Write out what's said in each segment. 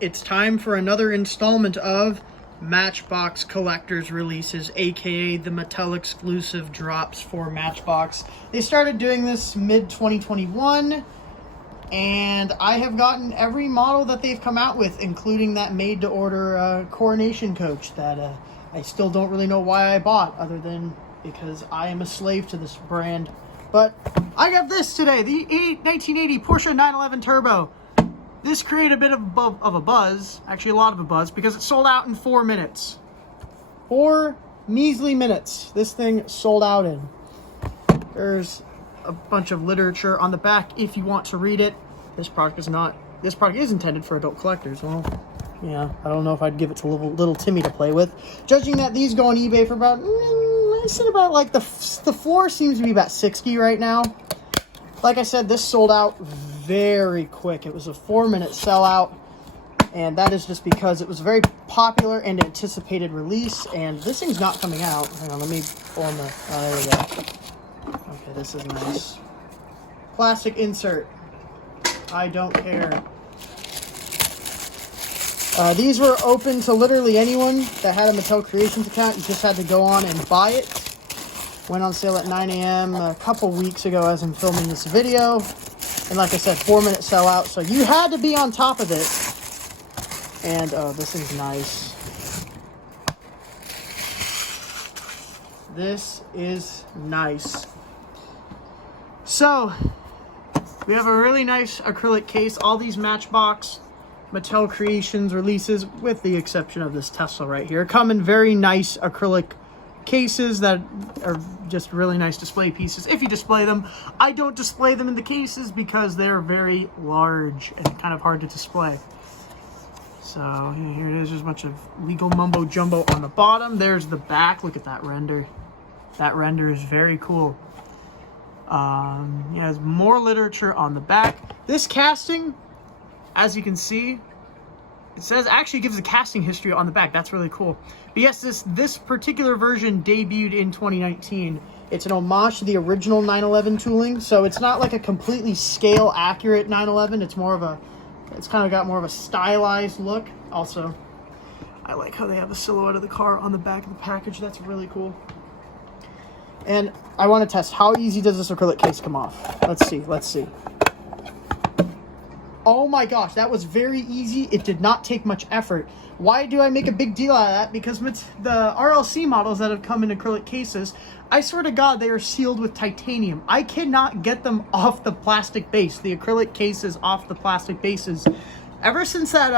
it's time for another installment of Matchbox Collector's Releases, aka the Mattel exclusive drops for Matchbox. They started doing this mid-2021, and I have gotten every model that they've come out with, including that made-to-order Coronation coach that I still don't really know why I bought, other than because I am a slave to this brand. But I got this today, the 1980 Porsche 911 Turbo. This created a bit of a buzz, actually a lot of a buzz, because it sold out in 4 minutes. 4 measly minutes this thing sold out in. There's a bunch of literature on the back if you want to read it. This product is intended for adult collectors. Well, yeah, I don't know if I'd give it to little Timmy to play with. Judging that these go on eBay for about, I said about like the floor seems to be about 60 right now. Like I said, this sold out very quick. It was a 4-minute sellout, and that is just because it was a very popular and anticipated release, and this thing's not coming out. Hang on, let me pull on the, there we go. Okay, this is nice. Plastic insert. I don't care. These were open to literally anyone that had a Mattel Creations account. You just had to go on and buy it. Went on sale at 9 a.m. a couple weeks ago as I'm filming this video. And like I said, 4-minute sellout. So you had to be on top of it. And this is nice. This is nice. So we have a really nice acrylic case. All these Matchbox Mattel Creations releases, with the exception of this Tesla right here, come in very nice acrylic cases that are just really nice display pieces if you display them. I don't display them in the cases because they're very large and kind of hard to display. So here it is. There's a bunch of legal mumbo jumbo on the bottom. There's the back. Look at that render. That render is very cool. It has more literature on the back. This casting, as you can see, it says actually gives a casting history on the back. That's really cool. But yes, this particular version debuted in 2019. It's an homage to the original 911 tooling, so it's not like a completely scale accurate 911. It's more of a, it's kind of got more of a stylized look. Also, I like how they have a silhouette of the car on the back of the package. That's really cool. And I want to test, how easy does this acrylic case come off? Let's see. Oh my gosh, that was very easy. It did not take much effort. Why do I make a big deal out of that? Because the RLC models that have come in acrylic cases, I swear to God, they are sealed with titanium. I cannot get them off the plastic base, the acrylic cases off the plastic bases. Ever since that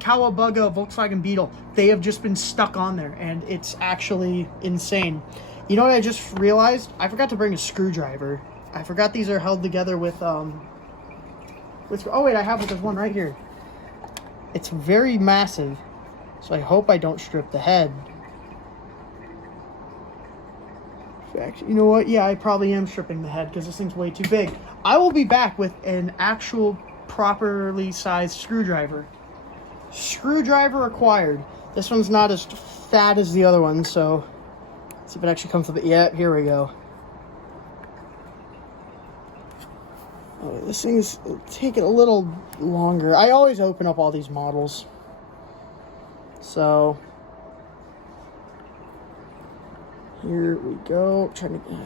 Kawabunga Volkswagen Beetle, they have just been stuck on there, and it's actually insane. You know what I just realized? I forgot to bring a screwdriver. I forgot these are held together with oh wait, I have it. There's one right here. It's very massive, so I hope I don't strip the head. In fact, you know what? Yeah, I probably am stripping the head because this thing's way too big. I will be back with an actual properly sized screwdriver. Screwdriver required. This one's not as fat as the other one, so let's see if it actually comes with it. Yep, here we go. Oh, this thing's taking a little longer. I always open up all these models. So here we go.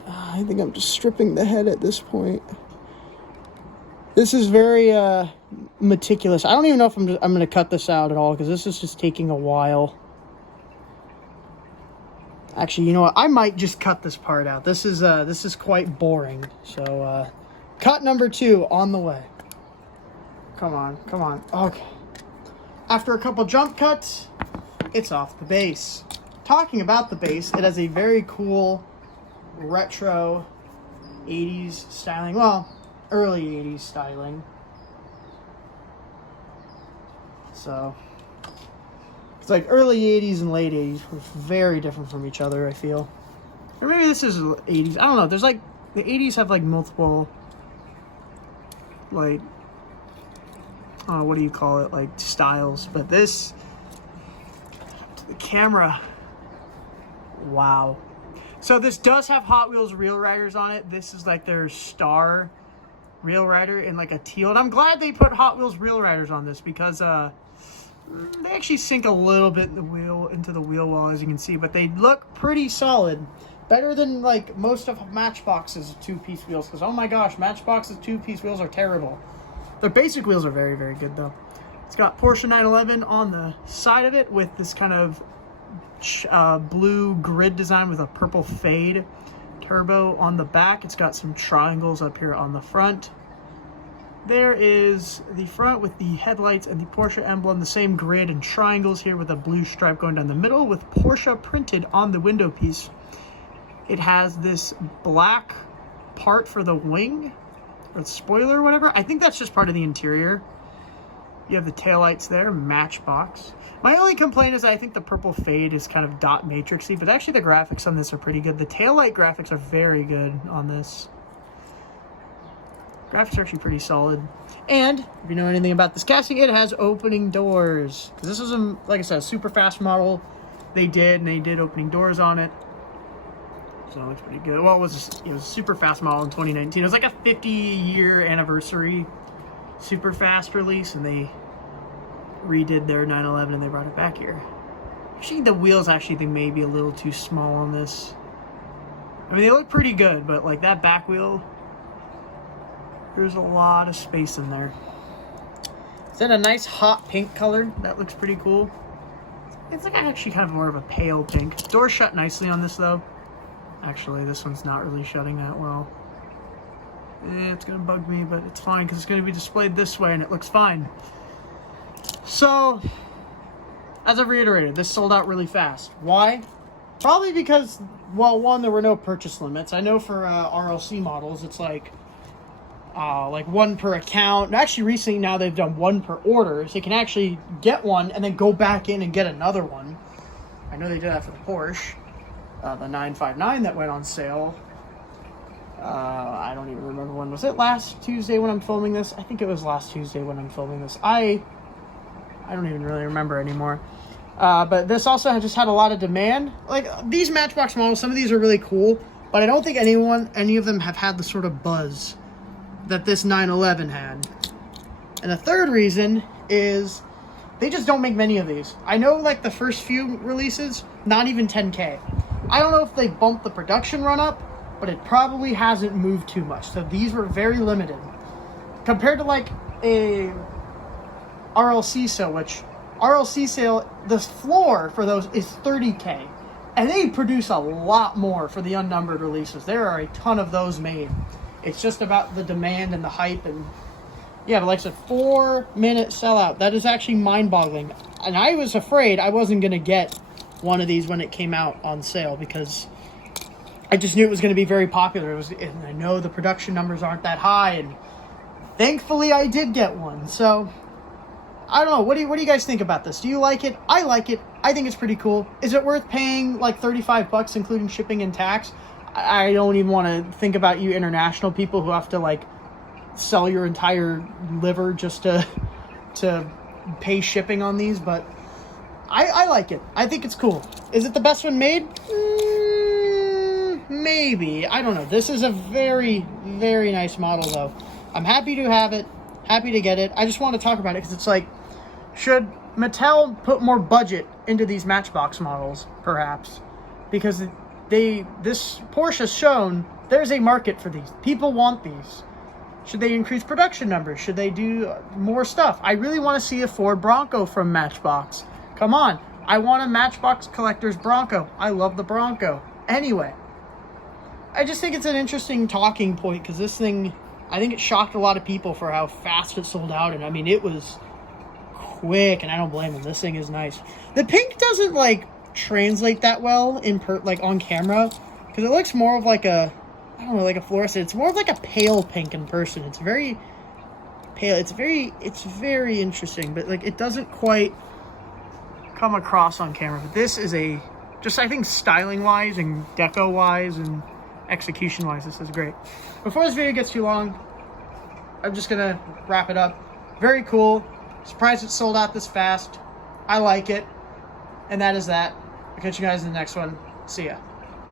I think I'm just stripping the head at this point. This is very meticulous. I don't even know if I'm going to cut this out at all, because this is just taking a while. Actually, you know what? I might just cut this part out. This is quite boring. So cut number 2 on the way. Come on. Okay. After a couple jump cuts, it's off the base. Talking about the base, it has a very cool retro 80s styling. Well, early 80s styling. So it's like early 80s and late 80s were very different from each other, I feel. Or maybe this is 80s. I don't know. There's like, the 80s have like multiple, like, what do you call it, like styles. But this, to the camera, wow. So this does have Hot Wheels Real Riders on it. This is like their star Real Rider in like a teal. And I'm glad they put Hot Wheels Real Riders on this, because They actually sink a little bit in the wheel, into the wheel well, as you can see, but they look pretty solid. Better than like most of Matchbox's two-piece wheels, because oh my gosh, Matchbox's two-piece wheels are terrible. Their basic wheels are very, very good though. It's got Porsche 911 on the side of it with this kind of blue grid design with a purple fade turbo on the back. It's got some triangles up here on the front. There is the front with the headlights and the Porsche emblem, the same grid and triangles here with a blue stripe going down the middle with Porsche printed on the window piece. It has this black part for the wing or the spoiler or whatever. I think that's just part of the interior. You have the taillights there, Matchbox. My only complaint is I think the purple fade is kind of dot matrixy, but actually the graphics on this are pretty good. The taillight graphics are very good on this. Graphics are actually pretty solid. And if you know anything about this casting, it has opening doors. Because this is, like I said, a super fast model they did opening doors on it. So it looks pretty good. Well, it was a super fast model in 2019. It was like a 50-year anniversary super fast release, and they redid their 911 and they brought it back here. Actually, the wheels actually think may be a little too small on this. I mean, they look pretty good, but like that back wheel, there's a lot of space in there. It's in a nice hot pink color. That looks pretty cool. It's like actually kind of more of a pale pink. Doors shut nicely on this though. Actually, this one's not really shutting that well. It's gonna bug me, but it's fine because it's gonna be displayed this way and it looks fine. So, as I've reiterated, this sold out really fast. Why? Probably because, well, one, there were no purchase limits. I know for RLC models, it's like one per account. Actually, recently now they've done one per order, so you can actually get one and then go back in and get another one. I know they did that for the Porsche, the 959 that went on sale. I don't even remember when. Was it last Tuesday when I'm filming this? I think it was last Tuesday when I'm filming this. I don't even really remember anymore. But this also just had a lot of demand. Like, these Matchbox models, some of these are really cool, but I don't think any of them have had the sort of buzz that this 911 had. And the third reason is they just don't make many of these. I know, like, the first few releases, not even 10K. I don't know if they bumped the production run up, but it probably hasn't moved too much. So these were very limited. Compared to, like, a RLC sale, which RLC sale, the floor for those is 30K. And they produce a lot more for the unnumbered releases. There are a ton of those made. It's just about the demand and the hype. And yeah, but like I said, 4-minute sellout. That is actually mind-boggling. And I was afraid I wasn't going to get one of these when it came out on sale because I just knew it was going to be very popular. And I know the production numbers aren't that high. And thankfully, I did get one. So I don't know. What do you guys think about this? Do you like it? I like it. I think it's pretty cool. Is it worth paying like $35 including shipping and tax? I don't even want to think about you international people who have to like sell your entire liver just to pay shipping on these, but I like it. I think it's cool. Is it the best one made? Maybe. I don't know. This is a very, very nice model though. I'm happy to have it. Happy to get it. I just want to talk about it because it's like, should Mattel put more budget into these Matchbox models, perhaps? Because this Porsche has shown there's a market for these. People want these. Should they increase production numbers? Should they do more stuff? I really want to see a Ford Bronco from Matchbox. Come on. I want a Matchbox collector's Bronco. I love the Bronco. Anyway, I just think it's an interesting talking point because this thing, I think it shocked a lot of people for how fast it sold out. And I mean, it was quick, and I don't blame them. This thing is nice. The pink doesn't like translate that well like on camera because it looks more of like a, I don't know, like a fluorescent. It's more of like a pale pink in person. It's very pale. It's very interesting, but like it doesn't quite come across on camera. But this is just I think styling wise and deco wise and execution wise, this is great. Before this video gets too long, I'm just gonna wrap it up. Very cool. Surprised it sold out this fast. I like it. And that is that. I'll catch you guys in the next one. See ya.